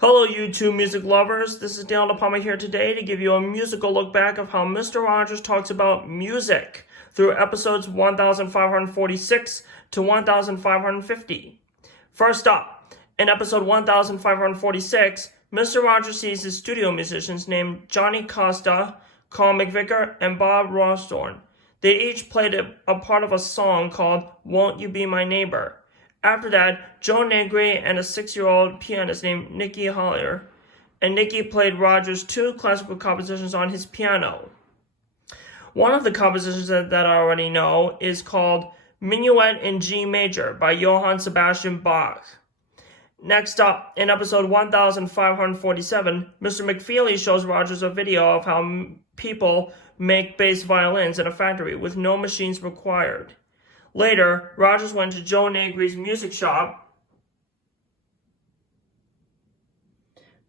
Hello YouTube music lovers, this is Daniel De Palma here today to give you a musical look back of how Mr. Rogers talks about music through episodes 1546 to 1550. First up, in episode 1546, Mr. Rogers sees his studio musicians named Johnny Costa, Carl McVicker, and Bob Rawsthorne. They each played a part of a song called Won't You Be My Neighbor. After that, Joe Negri and a 6-year-old pianist named Nicky Hollier, and Nicky played Rogers' 2 classical compositions on his piano. One of the compositions that I already know is called Minuet in G Major by Johann Sebastian Bach. Next up, in episode 1547, Mr. McFeely shows Rogers a video of how people make bass violins in a factory with no machines required. Later, Rogers went to Joe Negri's music shop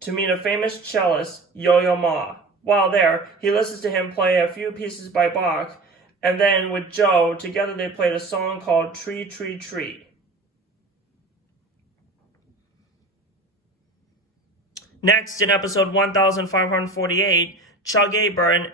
to meet a famous cellist, Yo-Yo Ma. While there, he listens to him play a few pieces by Bach, and then with Joe, together they played a song called Tree, Tree, Tree. Next, in episode 1548, Chuck Aber and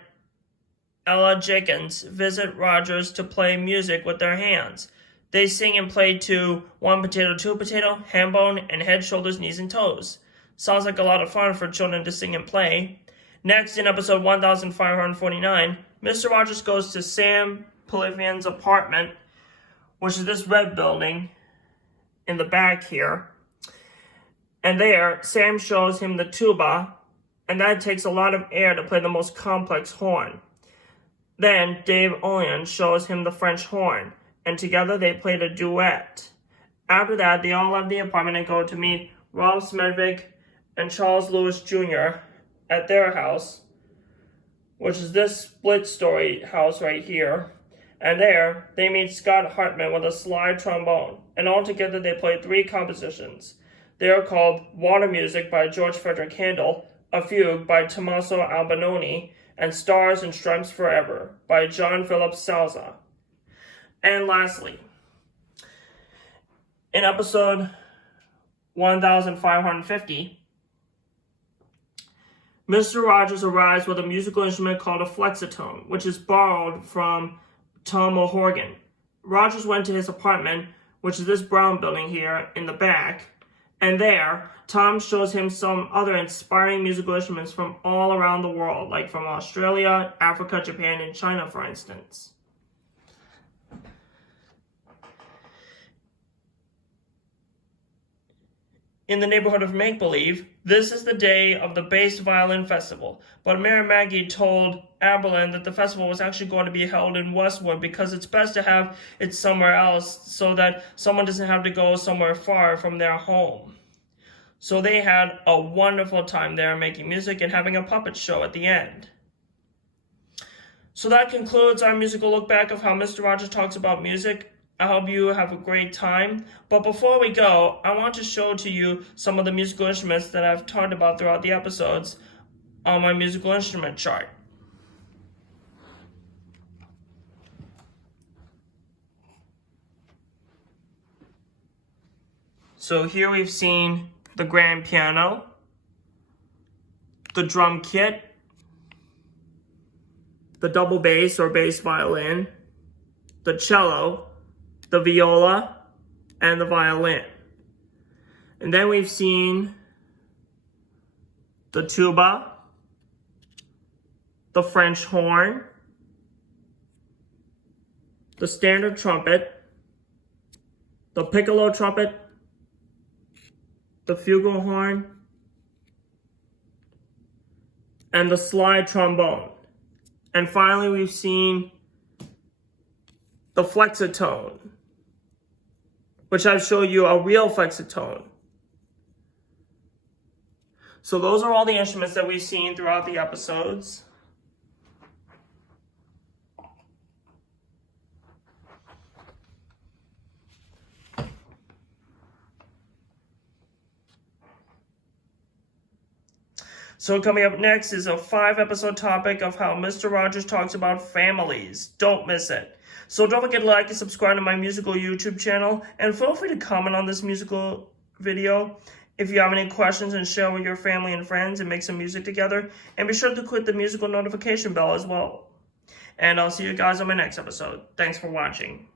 Ella Jenkins visit Rogers to play music with their hands. They sing and play to One Potato, Two Potato, Ham Bone, and Head, Shoulders, Knees, and Toes. Sounds like a lot of fun for children to sing and play. Next, in episode 1549, Mr. Rogers goes to Sam Polivian's apartment, which is this red building in the back here. And there, Sam shows him the tuba, and that takes a lot of air to play the most complex horn. Then Dave Olian shows him the French horn, and together they played a duet. After that, they all left the apartment and go to meet Ralph Smedvik and Charles Lewis Jr. at their house, which is this split-story house right here. And there, they meet Scott Hartman with a slide trombone, and all together they play 3 compositions. They are called Water Music by George Frederick Handel, A Fugue by Tommaso Albinoni, and Stars and Stripes Forever by John Philip Sousa. And lastly, in episode 1550, Mr. Rogers arrives with a musical instrument called a flexitone, which is borrowed from Tom O'Horgan. Rogers went to his apartment, which is this brown building here in the back, and there, Tom shows him some other inspiring musical instruments from all around the world, like from Australia, Africa, Japan, and China, for instance. In the neighborhood of Make-Believe, this is the day of the Bass Violin Festival, but Mary Maggie told Aberlin that the festival was actually going to be held in Westwood because it's best to have it somewhere else so that someone doesn't have to go somewhere far from their home. So they had a wonderful time there making music and having a puppet show at the end. So that concludes our musical look back of how Mr. Rogers talks about music. I hope you have a great time. But before we go, I want to show to you some of the musical instruments that I've talked about throughout the episodes on my musical instrument chart. So here we've seen the grand piano, the drum kit, the double bass or bass violin, the cello, the viola, and the violin. And then we've seen the tuba, the French horn, the standard trumpet, the piccolo trumpet, the flugelhorn, and the slide trombone. And finally, we've seen the flexitone, which I've showed you a real flexitone. So those are all the instruments that we've seen throughout the episodes. So coming up next is a 5-episode topic of how Mr. Rogers talks about families. Don't miss it. So don't forget to like and subscribe to my musical YouTube channel, and feel free to comment on this musical video if you have any questions, and share with your family and friends and make some music together. And be sure to click the musical notification bell as well. And I'll see you guys on my next episode. Thanks for watching.